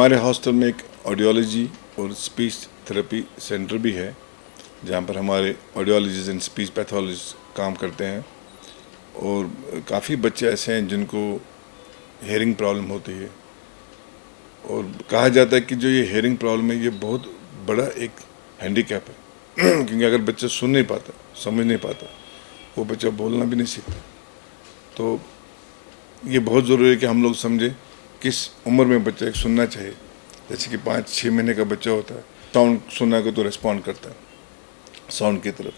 हमारे हॉस्टल में एक ऑडियोलॉजी और स्पीच थेरेपी सेंटर भी है, जहाँ पर हमारे ऑडियोलॉजिस्ट एंड स्पीच पैथोलॉजिस्ट काम करते हैं। और काफ़ी बच्चे ऐसे हैं जिनको हेयरिंग प्रॉब्लम होती है, और कहा जाता है कि जो ये हेयरिंग प्रॉब्लम है ये बहुत बड़ा एक हैंडीकैप है क्योंकि अगर बच्चा सुन नहीं पाता, समझ नहीं पाता, वो बच्चा बोलना भी नहीं सीखता। तो ये बहुत ज़रूरी है कि हम लोग समझें किस उम्र में बच्चा एक सुनना चाहिए। जैसे कि 5-6 महीने का बच्चा होता है, साउंड सुनना को तो रिस्पॉन्ड करता है साउंड की तरफ,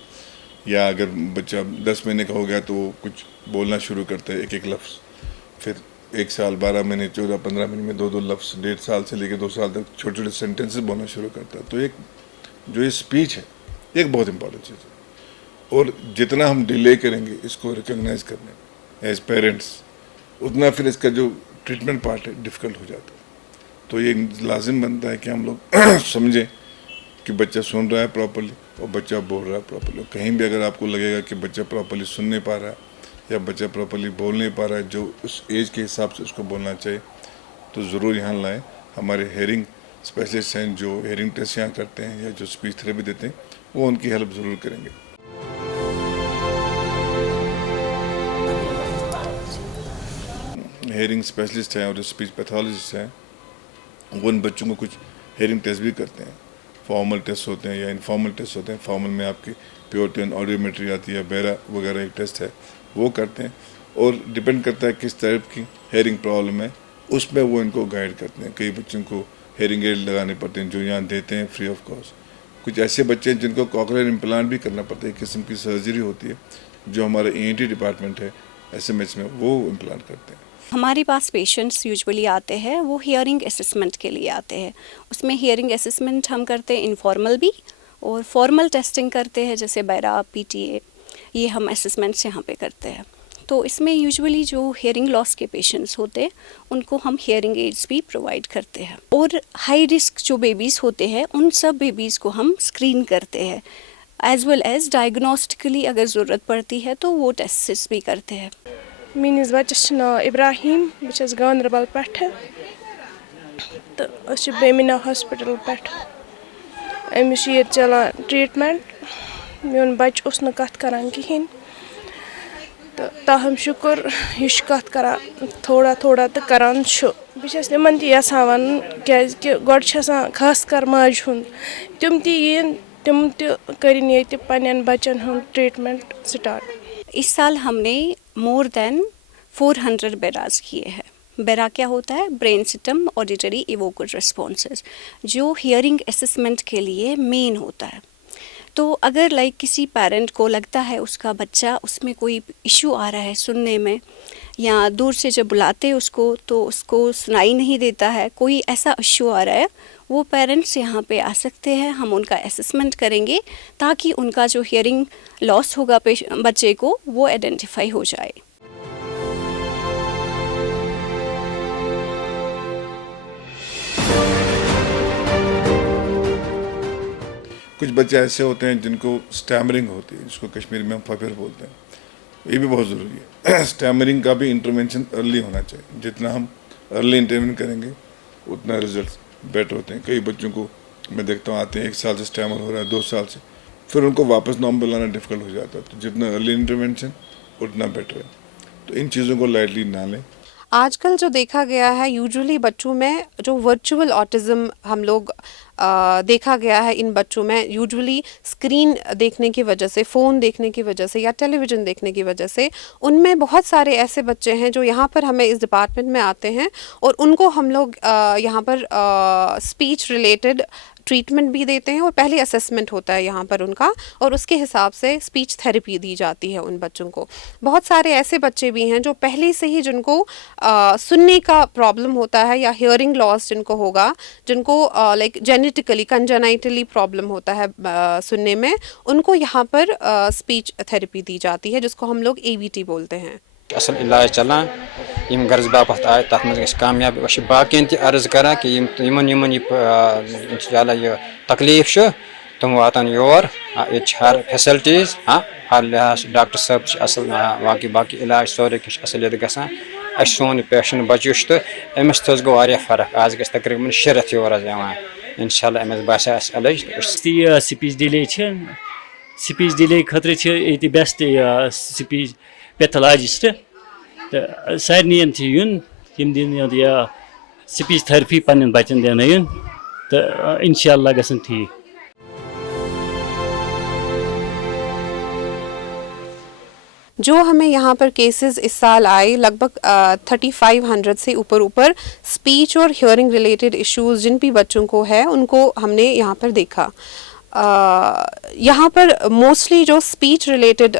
या अगर बच्चा 10 महीने का हो गया तो वो कुछ बोलना शुरू करता है, एक एक लफ्ज़। फिर 1 साल, 12 महीने, 14-15 महीने में 2-2 लफ्ज़, 1.5 साल से लेकर 2 साल तक छोटे छोटे सेंटेंसेस बोलना शुरू करता है। तो एक जो ये स्पीच है ये एक बहुत इंपॉर्टेंट चीज़ है, और जितना हम डिले करेंगे इसको रिकॉग्नाइज करने में एज पेरेंट्स, उतना फिर इसका जो ट्रीटमेंट पार्ट है डिफ़िकल्ट हो जाता है। तो ये लाजिम बनता है कि हम लोग समझें कि बच्चा सुन रहा है प्रॉपर्ली और बच्चा बोल रहा है प्रॉपर्ली। कहीं भी अगर आपको लगेगा कि बच्चा प्रॉपर्ली सुन नहीं पा रहा है या बच्चा प्रॉपर्ली बोल नहीं पा रहा है जो उस एज के हिसाब से उसको बोलना चाहिए, तो ज़रूर यहाँ लाएं। हमारे हेयरिंग स्पेशलिस्ट हैं जो हेयरिंग टेस्ट यहाँ करते हैं या जो स्पीच थेरेपी देते हैं, वो उनकी हेल्प ज़रूर करेंगे। हेयरिंग स्पेशलिस्ट हैं और जो स्पीच पैथोलॉजिस्ट हैं वो उन बच्चों को कुछ हेयरिंग टेस्ट भी करते हैं। फॉर्मल टेस्ट होते हैं या इनफॉर्मल टेस्ट होते हैं। फॉर्मल में आपकी प्योरिटी एंड ऑडियोमेट्री आती है, बेरा वगैरह एक टेस्ट है, वो करते हैं। और डिपेंड करता है किस टाइप की हेयरिंग प्रॉब्लम है, उसमें वो इनको गाइड करते हैं। कई बच्चों को हेयरिंग एड लगाने पड़ते हैं जो यहाँ देते हैं फ्री ऑफ कॉस्ट। कुछ ऐसे बच्चे हैं जिनको कॉकलियर इम्प्लांट भी करना पड़ता है, एक किस्म की सर्जरी होती है जो हमारा ENT डिपार्टमेंट है SMH में, वो इम्प्लांट करते हैं। हमारे पास पेशेंट्स यूजुअली आते हैं, वो हियरिंग असेसमेंट के लिए आते हैं। उसमें हियरिंग असेसमेंट हम करते हैं इनफॉर्मल भी और फॉर्मल टेस्टिंग करते हैं, जैसे बैरा, PTA, ये हम असेसमेंट्स यहाँ पे करते हैं। तो इसमें यूजुअली जो हियरिंग लॉस के पेशेंट्स होते हैं उनको हम हियरिंग एड्स भी प्रोवाइड करते हैं। और हाई रिस्क जो बेबीज़ होते हैं उन सब बेबीज़ को हम स्क्रीन करते हैं, एज वेल एज डायग्नोस्टिकली अगर ज़रूरत पड़ती है तो वो टेस्ट भी करते हैं। मेनिस बच्चस नाव इब्राहिम, बस गांदरबल पे तो बेमिना हॉस्पिटल पे अमिस ये चलान ट्रीटमेंट। मोन बच उस कत करान कहें, तो ताहम शुक्र यह कत करान थोड़ा थोड़ा तो करान बस तमन तसान वन क्या गोड़ खास कर माज हुंद तम तीन तम तरिन ये पन्न बच्चन हुंद ट्रीटमेंट स्टार्ट। इस साल हमने मोर देन 400 बेराज किए हैं। बेरा क्या होता है? ब्रेन सिस्टम ऑडिटरी इवोकल रिस्पॉन्सेज, जो हियरिंग असेसमेंट के लिए मेन होता है। तो अगर लाइक किसी पेरेंट को लगता है उसका बच्चा उसमें कोई इशू आ रहा है सुनने में, या दूर से जब बुलाते हैं उसको तो उसको सुनाई नहीं देता है, कोई ऐसा इशू आ रहा है, वो पेरेंट्स यहाँ पे आ सकते हैं। हम उनका असेसमेंट करेंगे ताकि उनका जो हियरिंग लॉस होगा बच्चे को वो आइडेंटिफाई हो जाए। कुछ बच्चे ऐसे होते हैं जिनको स्टैमरिंग होती है, जिसको कश्मीरी में हम फफेर बोलते हैं, ये भी बहुत ज़रूरी है। स्टैमरिंग का भी इंटरवेंशन अर्ली होना चाहिए। जितना हम अर्ली इंटरवेंशन करेंगे उतना रिजल्ट बेटर होते हैं। कई बच्चों को मैं देखता हूँ आते हैं 1 साल से स्टैमर हो रहा है, 2 साल से, फिर उनको वापस नॉर्मल लाना डिफ़िकल्ट हो जाता है। तो जितना अर्ली इंटरवेंशन उतना बेटर है। तो इन चीज़ों को लाइटली ना लें। आजकल जो देखा गया है यूजुअली बच्चों में जो वर्चुअल ऑटिज़म हम लोग देखा गया है, इन बच्चों में यूजुअली स्क्रीन देखने की वजह से, फ़ोन देखने की वजह से या टेलीविज़न देखने की वजह से, उनमें बहुत सारे ऐसे बच्चे हैं जो यहाँ पर हमें इस डिपार्टमेंट में आते हैं और उनको हम लोग यहाँ पर स्पीच रिलेटेड ट्रीटमेंट भी देते हैं और पहले असेसमेंट होता है यहाँ पर उनका, और उसके हिसाब से स्पीच थेरेपी दी जाती है उन बच्चों को। बहुत सारे ऐसे बच्चे भी हैं जो पहले से ही जिनको सुनने का प्रॉब्लम होता है या हियरिंग लॉस जिनको होगा, जिनको लाइक जेनेटिकली कंजेनाइटली प्रॉब्लम होता है सुनने में, उनको यहाँ पर स्पीच थेरेपी दी जाती है जिसको हम लोग ABT बोलते हैं। असल इलाज चलान यम गर्ज बापत आए तथ मज कामयाब बाकियन त अर्ज करा कि यमन यमन यह तकलीफ तुम वातान योर ये हर फैसिलिटीज हर लिहाज डॉक्टर साहब असल बाकी बाकी इलाज सोरे असल गसान सोन पेशेंट बचुश तो अमिस तो गो फर्क आज गई तकरीबन 6 रेत योर इंशाल्लाह अमिस बासा अलज स्पीच डिले स्पीच डिले खतर ये बेस्ट स्पीच पैथोलॉजिस्ट तो सारे दिन दिन स्पीच थेरेपी पन्न बचन दिन तो इंशाल्लाह गसन ठीक। जो हमें यहाँ पर केसेस इस साल आए लगभग 3500 से ऊपर स्पीच और हियरिंग रिलेटेड इश्यूज जिन भी बच्चों को है उनको हमने यहाँ पर देखा। यहाँ पर मोस्टली जो स्पीच रिलेटेड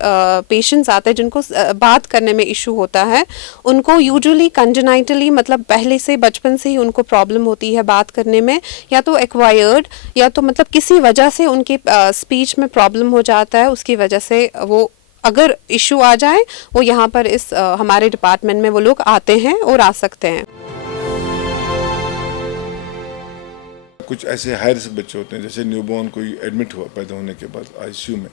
पेशेंट्स आते हैं जिनको बात करने में इशू होता है उनको यूजुअली कंजेनाइटली मतलब पहले से बचपन से ही उनको प्रॉब्लम होती है बात करने में, या तो एक्वायर्ड या तो मतलब किसी वजह से उनके स्पीच में प्रॉब्लम हो जाता है, उसकी वजह से वो अगर इशू आ जाए वो यहाँ पर इस हमारे डिपार्टमेंट में वो लोग आते हैं और आ सकते हैं। कुछ ऐसे हाई रिस्क बच्चे होते हैं, जैसे न्यूबॉर्न कोई एडमिट हुआ पैदा होने के बाद आईसीयू में,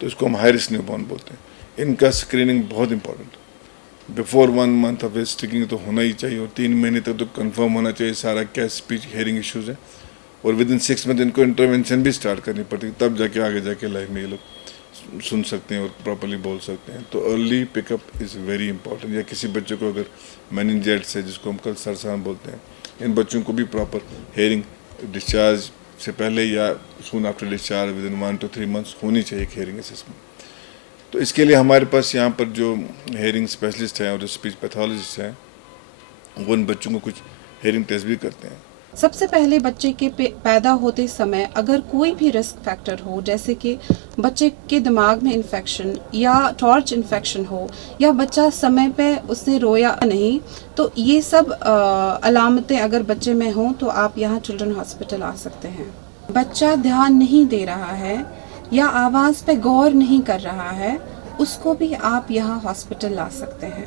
तो इसको हम हाई रिस्क न्यूबॉर्न बोलते हैं। इनका स्क्रीनिंग बहुत इंपॉर्टेंट है। बिफोर 1 मंथ ऑफ स्टिकिंग तो होना ही चाहिए और 3 महीने तक तो कंफर्म होना चाहिए सारा क्या स्पीच हियरिंग इश्यूज है, और विद इन 6 मंथ इनको इंटरवेंशन भी स्टार्ट करनी पड़ती है, तब जाके आगे जाके लाइफ में ये लोग सुन सकते हैं और प्रॉपर्ली बोल सकते हैं। तो early pickup is very important. या किसी बच्चे को अगर मेनिंजाइटिस है जिसको हम कल सरसान बोलते हैं, इन बच्चों को भी प्रॉपर हेयरिंग डिस्चार्ज से पहले या soon after discharge with in 1 to 3 months होनी चाहिए हेयरिंग असेसमेंट। तो इसके लिए हमारे पास यहाँ पर जो हेयरिंग स्पेशलिस्ट हैं और जो स्पीच पैथोलॉजिस्ट हैं वो इन बच्चों को कुछ हेयरिंग टेस्ट भी करते हैं। सबसे पहले बच्चे के पैदा होते समय अगर कोई भी रिस्क फैक्टर हो, जैसे कि बच्चे के दिमाग में इन्फेक्शन या टॉर्च इन्फेक्शन हो या बच्चा समय पे उसने रोया नहीं, तो ये सब अलामतें अगर बच्चे में हों तो आप यहाँ चिल्ड्रन हॉस्पिटल आ सकते हैं। बच्चा ध्यान नहीं दे रहा है या आवाज़ पे गौर नहीं कर रहा है, उसको भी आप यहाँ हॉस्पिटल ला सकते हैं।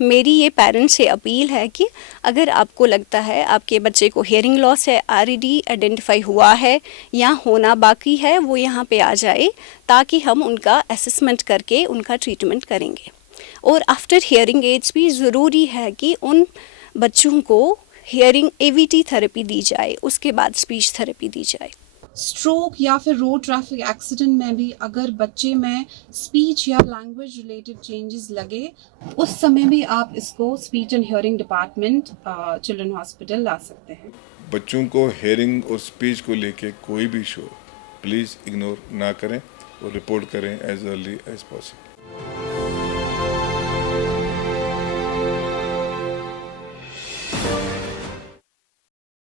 मेरी ये पेरेंट्स से अपील है कि अगर आपको लगता है आपके बच्चे को हियरिंग लॉस है, ऑलरेडी आइडेंटिफाई हुआ है या होना बाकी है, वो यहाँ पे आ जाए ताकि हम उनका असेसमेंट करके उनका ट्रीटमेंट करेंगे। और आफ्टर हियरिंग एड्स भी ज़रूरी है कि उन बच्चों को हियरिंग एवीटी थेरेपी दी जाए, उसके बाद स्पीच थेरेपी दी जाए। स्ट्रोक या फिर रोड ट्रैफिक एक्सीडेंट में भी अगर बच्चे में स्पीच या लैंग्वेज रिलेटेड चेंजेस लगे, उस समय भी आप इसको speech and hearing department children hospital ला सकते हैं। बच्चों को हेयरिंग और स्पीच को लेके कोई भी इशू प्लीज़ इग्नोर ना करें और रिपोर्ट करें एज अर्ली एज पॉसिबल।